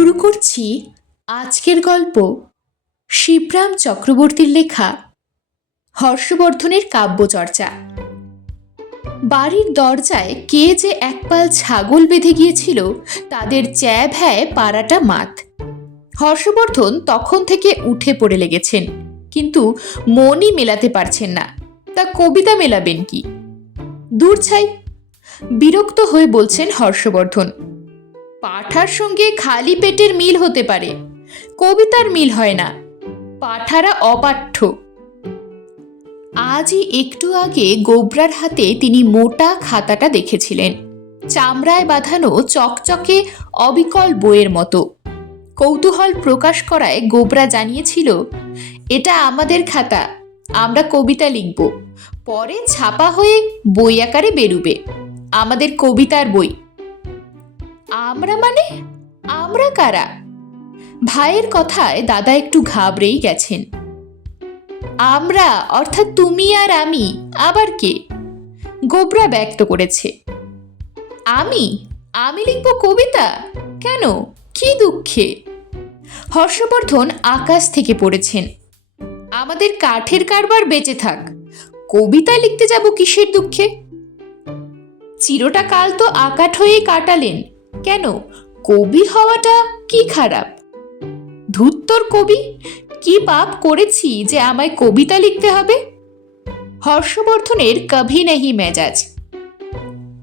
শুরু করছি আজকের গল্প শিবরাম চক্রবর্তীর লেখা হর্ষবর্ধনের কাব্যচর্চা। বাড়ির দরজায় কে যে একপাল ছাগল বেঁধে গিয়েছিল, তাদের চ্যা ভ্যায় পাড়াটা মাত। হর্ষবর্ধন তখন থেকে উঠে পড়ে লেগেছেন, কিন্তু মনই মেলাতে পারছেন না, তা কবিতা মেলাবেন কি? দূর ছাই, বিরক্ত হয়ে বলছেন হর্ষবর্ধন পাঠার সঙ্গে খালি পেটের মিল হতে পারে। কবিতার মিল হয় না। পাঠারা অপাঠ্য। আজই একটু আগে গোবরার হাতে তিনি মোটা খাতাটা দেখেছিলেন। চামড়ায় বাঁধানো চকচকে অবিকল বইয়ের মতো। কৌতূহল প্রকাশ করায় গোবরা জানিয়েছিল, এটা আমাদের খাতা, আমরা কবিতা লিখব। পরে ছাপা হয়ে বই আকারে বেরুবে। আমাদের কবিতার বই। আমরা মানে? আমরা কারা? ভাইয়ের কথায় দাদা একটু ঘাবড়েই গেছেন। আমরা, অর্থাৎ তুমি আর আমি, আবার কে? গোবরা ব্যক্ত করেছে। আমি? আমি লিখব কবিতা? কেন? কি দুঃখে? হর্ষবর্ধন আকাশ থেকে পড়েছেন। আমাদের কাঠের কারবার বেঁচে থাক। কবিতা লিখতে যাব কিসের দুঃখে? চিরটা কাল তো আকাঠ হয়েই কাটালেন। কেন? কবি হওয়াটা কি খারাপ? ধুত্তর কবি? কি পাপ করেছি যে আমায় কবিতা লিখতে হবে? হর্ষবর্ধনের কভি নেহি মেজাজ।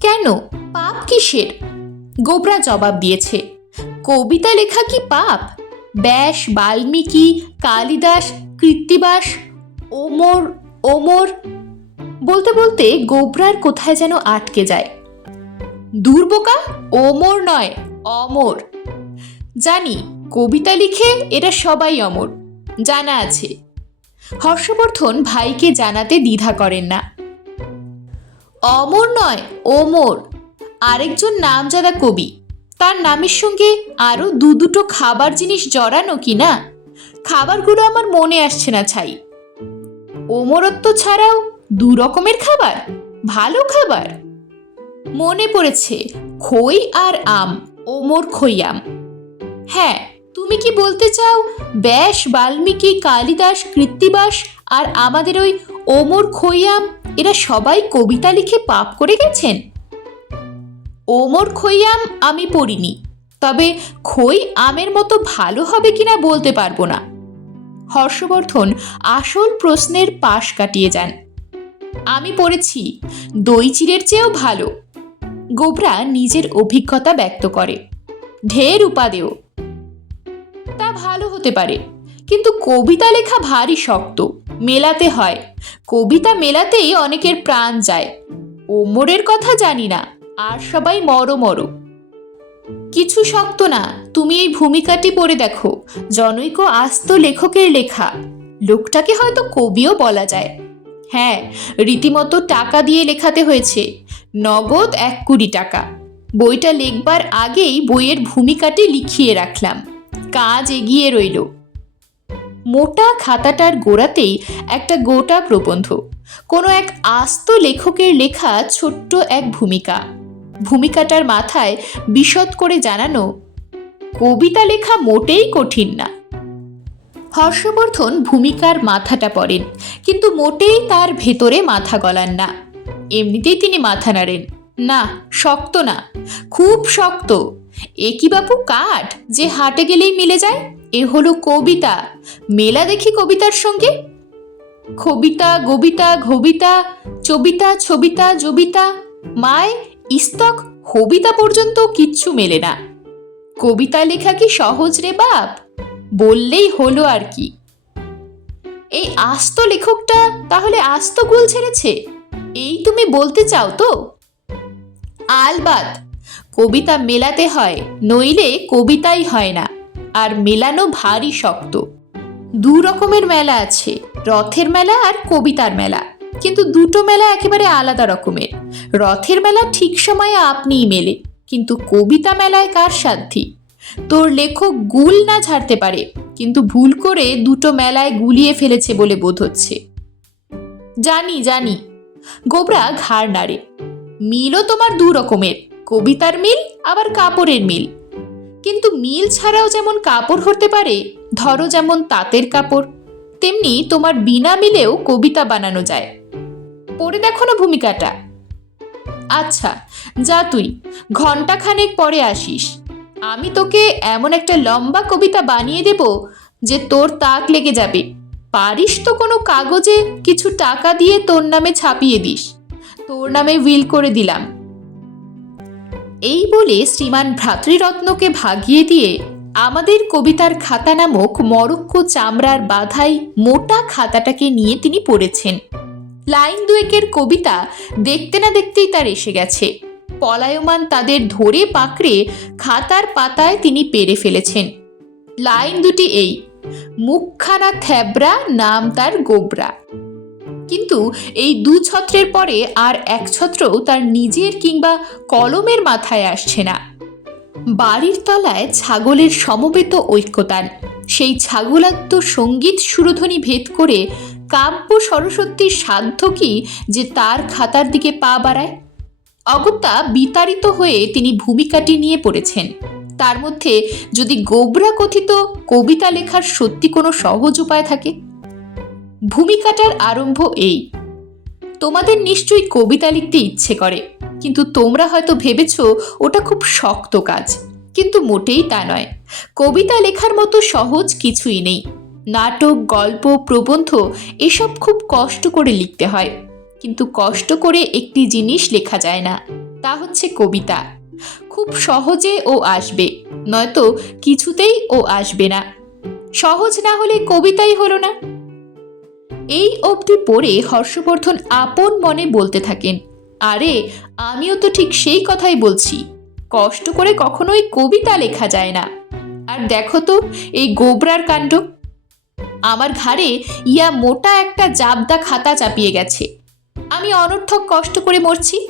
কেন? পাপ কিসের? গোবরা জবাব দিয়েছে। কবিতা লেখা কি পাপ? ব্যাস, বাল্মীকি, কালিদাস, কৃত্তিবাস, ওমর ওমর। বলতে বলতে গোবরার কোথায় যেন আটকে যায়। দুর্বোকা ওমর নয়, অমর। জানি, কবিতা লিখে এরা সবাই অমর, জানা আছে। হর্ষবর্ধন ভাইকে জানাতে দ্বিধা করেন না। অমর নয়, ওমর। আরেকজন নামজাদা কবি, তার নামের সঙ্গে আরও দু দুটো খাবার জিনিস জড়ানো কি না? খাবারগুলো আমার মনে আসছে না, ছাই। ওমরত্ব ছাড়াও দু রকমের খাবার, ভালো খাবার। মনে পড়েছে খই আর আম, ওমর খইয়াম হ্যাঁ তুমি কি বলতে চাও ব্যাস, বাল্মীকি, কালিদাস, কৃত্তিবাস আর আমাদের ওই ওমর খইয়াম এরা সবাই কবিতা লিখে পাপ করে গেছেন? ওমর খইয়াম আমি পড়িনি, তবে খই আমের মতো ভালো হবে কিনা বলতে পারব না। হর্ষবর্ধন আসল প্রশ্নের পাশ কাটিয়ে যান। আমি পড়েছি, দই চিড়ের চেয়েও ভালো। গোবরা নিজের অভিজ্ঞতা ব্যক্ত করে। ঢের উপাদেয়। তা ভালো হতে পারে, কিন্তু কবিতা লেখা ভারী শক্ত। মেলাতে হয়। কবিতা মেলাতেই অনেকের প্রাণ যায়। ওমরের কথা জানি না, আর সবাই মরো মরো। কিছু শক্ত না, তুমি এই ভূমিকাটি পড়ে দেখো। জনৈক আস্ত লেখকের লেখা। লোকটাকে হয়তো কবিও বলা যায়। হ্যাঁ রীতিমতো টাকা দিয়ে লেখাতে হয়েছে। নগদ এক কুড়ি টাকা। বইটা লিখবার আগেই বইয়ের ভূমিকাটি লিখিয়ে রাখলাম। কাজ এগিয়ে রইল। মোটা খাতাটার গোড়াতেই একটা গোটা প্রবন্ধ। কোনো এক আস্ত লেখকের লেখা ছোট্ট এক ভূমিকা। ভূমিকাটার মাথায় বিশদ করে জানানো, কবিতা লেখা মোটেই কঠিন না। হর্ষবর্ধন ভূমিকার মাথাটা পড়েন, কিন্তু মোটেই তার ভেতরে মাথা গলান না। এমনিতেই তিনি মাথা নাড়েন। না, শক্ত না, খুব শক্ত। এ কি বাপু কাঠ যে হাটে গেলেই মিলে যায়? এ হলো কবিতা। মেলা দেখি কবিতার সঙ্গে। কবিতা গবিতা, ঘবিতা, চবিতা, ছবিতা, জবিতা। মায়, ইস্তক, হবিতা পর্যন্ত কিচ্ছু মেলে না। কবিতা লেখা কি সহজ রে বাপ? বললেই হলো আর কি। এই আস্ত লেখকটা তাহলে আস্ত গুল ছেড়েছে? এই তুমি বলতে চাও তো? আলবাত, কবিতা মেলাতে হয়, নইলে কবিতাই হয় না। আর মেলানো ভারী শক্ত। দু রকমের মেলা আছে, রথের মেলা আর কবিতার মেলা। কিন্তু দুটো মেলা একেবারে আলাদা রকমের। রথের মেলা ঠিক সময়ে আপনিই মেলে, কিন্তু কবিতা মেলায় কার সাধ্যি? তোর লেখক গুল না ঝাড়তে পারে, কিন্তু ভুল করে দুটো মেলায় গুলিয়ে ফেলেছে বলে বোধ হচ্ছে। জানি জানি গোবরা ঘাড় নাড়ে। মিলও তোমার দু রকমের, কবিতার মিল, আবার কাপড়ের মিল। কিন্তু মিল ছাড়াও যেমন কাপড় হতে পারে, ধরো যেমন তাঁতের কাপড়, তেমনি তোমার বিনা মিলেও কবিতা বানানো যায়। পড়ে দেখো না ভূমিকাটা? আচ্ছা যা তুই ঘন্টাখানেক পরে আসিস। আমি তোকে এমন একটা লম্বা কবিতা বানিয়ে দেব যে তোর তাক লেগে যাবে। পারিস তো কোনো কাগজে কিছু টাকা দিয়ে তোর নামে ছাপিয়ে দিস। তোর নামে উইল করে দিলাম। এই বলে শ্রীমান ভ্রাতৃরত্নকে ভাগিয়ে দিয়ে আমাদের কবিতার খাতা নামক মরক্কো চামড়ার বাধাই মোটা খাতাটাকে নিয়ে তিনি পড়েছেন। লাইন দুয়েকের কবিতা দেখতে না দেখতেই তার এসে গেছে। পলায়মান তাদের ধরে পাকড়ে খাতার পাতায় তিনি পেরে ফেলেছেন। লাইন দুটি এই মুখখানা থ্যাবরা নাম তার গোবরা। কিন্তু এই দু ছত্রের পরে আর এক ছত্রও তার নিজের কিংবা কলমের মাথায় আসছে না। বাড়ির তলায় ছাগলের সমবেত ঐক্যতান, সেই ছাগলাত্ম সংগীত সুরধ্বনি ভেদ করে কাব্য সরস্বতীর সাধ্য কি যে তার খাতার দিকে পা বাড়ায়? অগত্যা বিতাড়িত হয়ে তিনি ভূমিকাটি নিয়ে পড়েছেন। তার মধ্যে যদি গোবরা কথিত কবিতা লেখার সত্যি কোনো সহজ উপায় থাকে? ভূমিকাটার আরম্ভ এই। তোমাদের নিশ্চয়ই কবিতা লিখতে ইচ্ছে করে, কিন্তু তোমরা হয়তো ভেবেছ ওটা খুব শক্ত কাজ, কিন্তু মোটেই তা নয়। কবিতা লেখার মতো সহজ কিছুই নেই। নাটক, গল্প, প্রবন্ধ এসব খুব কষ্ট করে লিখতে হয়, কিন্তু কষ্ট করে একটি জিনিস লেখা যায় না, তা হচ্ছে কবিতা। খুব সহজে ও আসবে। নয়তো কিছুতেই ও আসবে না। সহজ না হলে কবিতাই হলো না। এই অবধি পড়ে হর্ষবর্ধন আপন মনে বলতে থাকেন, আরে, আমিও তো ঠিক সেই কথাই বলছি। কষ্ট করে কখনোই কবিতা লেখা যায় না। আর দেখো তো, এই গোবরার কাণ্ড। আমার ঘাড়ে ইয়া মোটা একটা জাবদা খাতা চাপিয়ে গেছে। আমি অনর্থক কষ্ট করে মরছি।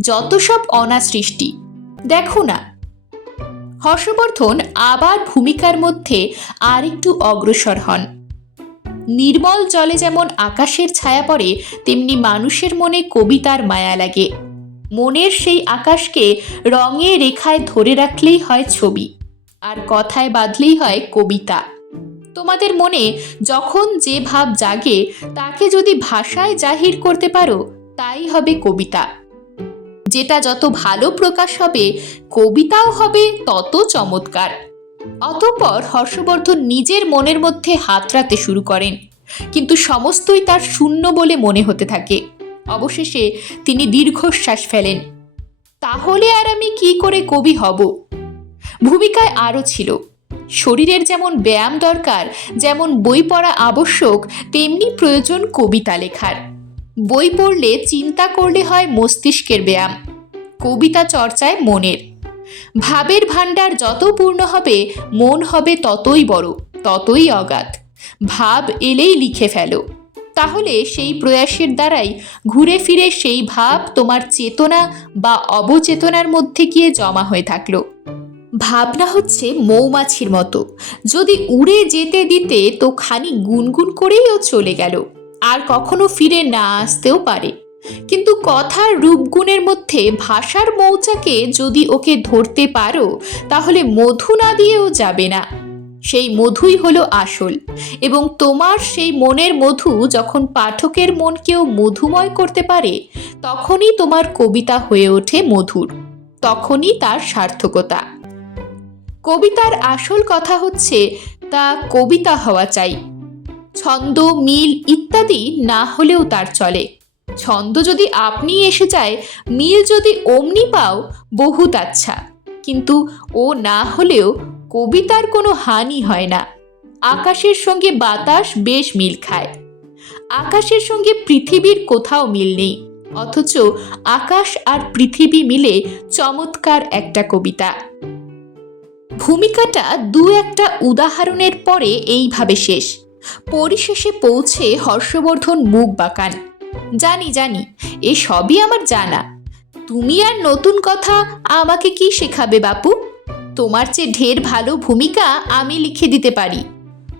যত সব অনাসৃষ্টি। দেখো না। হর্ষবর্ধন আবার ভূমিকার মধ্যে আর একটু অগ্রসর হন। নির্মল জলে যেমন আকাশের ছায়া পড়ে, তেমনি মানুষের মনে কবিতার মায়া লাগে। মনের সেই আকাশকে রঙে রেখায় ধরে রাখলেই হয় ছবি, আর কথায় বাঁধলেই হয় কবিতা। তোমাদের মনে যখন যে ভাব জাগে, তাকে যদি ভাষায় জাহির করতে পারো, তাই হবে কবিতা। যেটা যত ভালো প্রকাশ হবে, কবিতাও হবে তত চমৎকার। অতঃপর হর্ষবর্ধন নিজের মনের মধ্যে হাতড়াতে শুরু করেন। কিন্তু সমস্তই তার শূন্য বলে মনে হতে থাকে। অবশেষে তিনি দীর্ঘশ্বাস ফেলেন। তাহলে আর আমি কি করে কবি হব? ভূমিকায় আরও ছিল, শরীরের যেমন ব্যায়াম দরকার, যেমন বই পড়া আবশ্যক, তেমনি প্রয়োজন কবিতা লেখার। বই পড়লে চিন্তা করলে হয় মস্তিষ্কের ব্যায়াম। কবিতা চর্চায় মনের। ভাবের ভাণ্ডার যত পূর্ণ হবে, মন হবে ততই বড়, ততই অগাধ। ভাব এলেই লিখে ফেলো। তাহলে সেই প্রয়াসের দ্বারাই ঘুরে ফিরে সেই ভাব তোমার চেতনা বা অবচেতনার মধ্যে গিয়ে জমা হয়ে থাকল। ভাবনা হচ্ছে মৌমাছির মতো। যদি উড়ে যেতে দিতে তো খানি গুনগুন করেই ও চলে গেল। আর কখনো ফিরে না আসতেও পারে। কিন্তু কথার রূপগুণের মধ্যে ভাষার মৌচাকে যদি ওকে ধরতে পারো, তাহলে মধু না দিয়েও যাবে না। সেই মধুই হলো আসল। এবং তোমার সেই মনের মধু যখন পাঠকের মনকেও মধুময় করতে পারে, তখনই তোমার কবিতা হয়ে ওঠে মধুর। তখনই তার সার্থকতা। কবিতার আসল কথা হচ্ছে, তা কবিতা হওয়া চাই। ছন্দ, মিল ইত্যাদি না হলেও তার চলে। ছন্দ যদি আপনি এসে যায়, মিল যদি অমনি পাও, বহুত আচ্ছা। কিন্তু ও না হলেও কবিতার কোনো হানি হয় না। আকাশের সঙ্গে বাতাস বেশ মিল খায়। আকাশের সঙ্গে পৃথিবীর কোথাও মিল নেই। অথচ আকাশ আর পৃথিবী মিলে চমৎকার একটা কবিতা। ভূমিকাটা দু একটা উদাহরণের পরে এইভাবে শেষ। পরিশেষে পৌঁছে হর্ষবর্ধন মুখ বাঁকান। জানি জানি, এ সবই আমার জানা। তুমি আর নতুন কথা আমাকে কি শেখাবে বাপু? তোমার চেয়ে ঢের ভালো ভূমিকা আমি লিখে দিতে পারি।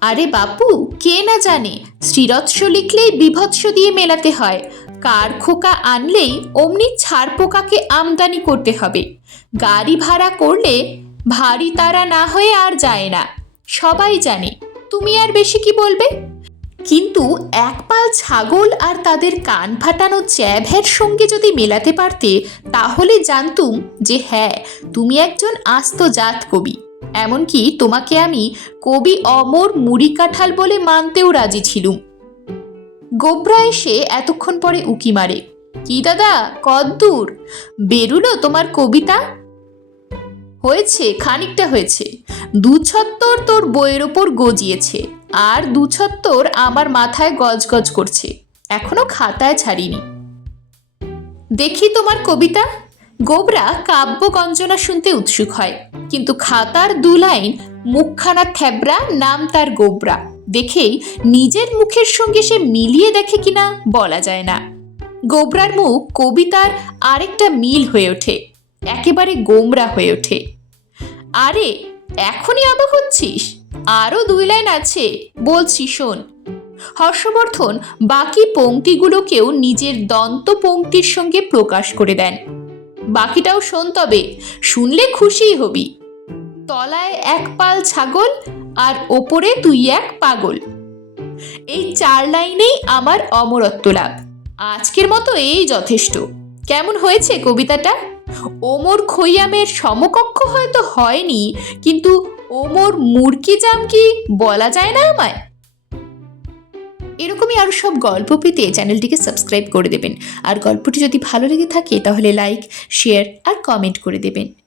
আরে বাপু, কে না জানে? শ্রীরৎস লিখলেই বিভৎস দিয়ে মেলাতে হয়। কার খোকা আনলেই অমনি ছাড় পোকাকে আমদানি করতে হবে। গাড়ি ভাড়া করলে ভারী তারা না হয়ে আর যায় না। সবাই জানে তুমি আর বেশি কি বলবে? কিন্তু এক পাল ছাগল আর তাদের কান ফাটানো চ্যাভের সঙ্গে যদি মেলাতে পারতে, তাহলে জানতুম যে হ্যাঁ তুমি একজন আস্ত জাত কবি। এমনকি তোমাকে আমি কবি অমর মুড়ি কাঁঠাল বলে মানতেও রাজি ছিলুম। গোবরা এসে এতক্ষণ পরে উকি মারে, কি দাদা, কদ্দূর? বেরুলো তোমার কবিতা? হয়েছে, খানিকটা হয়েছে। দুছত্তর তোর বইয়ের ওপর গজিয়েছে, আর দু ছত্তর আমার মাথায় গজগজ করছে, এখনও খাতায় ছাড়িনি। দেখি তোমার কবিতা? গোবরা কাব্যগঞ্জনা শুনতে উৎসুক হয়, কিন্তু খাতার দু লাইন, মুখখানা থ্যাবরা নাম তার গোবরা। দেখেই নিজের মুখের সঙ্গে সে মিলিয়ে দেখে কিনা বলা যায় না। গোবরার মুখ কবিতার আরেকটা মিল হয়ে ওঠে। একেবারে গোমরা হয়ে ওঠে। আরে, এখনই অবাক হচ্ছিস? আরও দুই লাইন আছে। বলছি, শোন। হর্ষবর্ধন বাকি পংক্তিগুলোকেও নিজের দন্ত পংক্তির সঙ্গে প্রকাশ করে দেন। বাকিটাও শোন তবে, শুনলে খুশিই হবি। তলায় এক পাল ছাগল আর ওপরে তুই এক পাগল। এই চার লাইনেই আমার অমরত্ব লাভ। আজকের মতো এই যথেষ্ট। কেমন হয়েছে কবিতাটা? ওমর খৈয়ামের সমকক্ষ হয়তো হয়নি, কিন্তু ওমর মুরকি জাম কি বলা যায় না আমায়? এরকমই আরও সব গল্প পেতে চ্যানেলটিকে সাবস্ক্রাইব করে দেবেন। আর গল্পটি যদি ভালো লেগে থাকে তাহলে লাইক, শেয়ার আর কমেন্ট করে দেবেন।